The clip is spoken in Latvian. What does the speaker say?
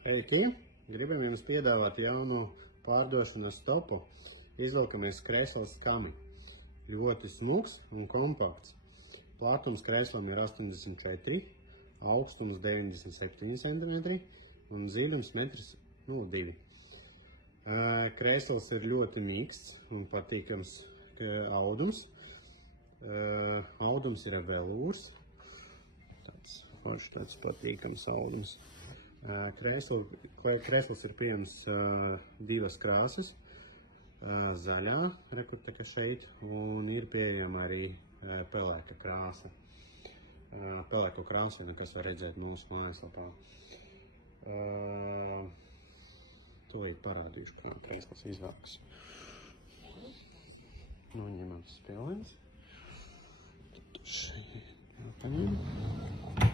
Sveiki! Gribam jums piedāvāt jaunu pārdošanas stopu. Izlūkamies krēsls Kami. Ļoti smuks un kompakts. Platums krēslam ir 84, augstums 97 cm un dziļums 1,2 m. Krēsls ir ļoti mīksts un patīkams audums. Audums ir velūrs. Tāds patīkams audums. Krēsls ir pieejams divas krāsas. Zaļā, rekurteka šeit, un ir pieejama arī pelēka krāsa. Pelēko krāsu, kas var redzēt mūsu mājaslapā. Tūlīt parādīšu, kā krēsls izvelkas. Noņemam spilens. Tad šeit jāpaņem.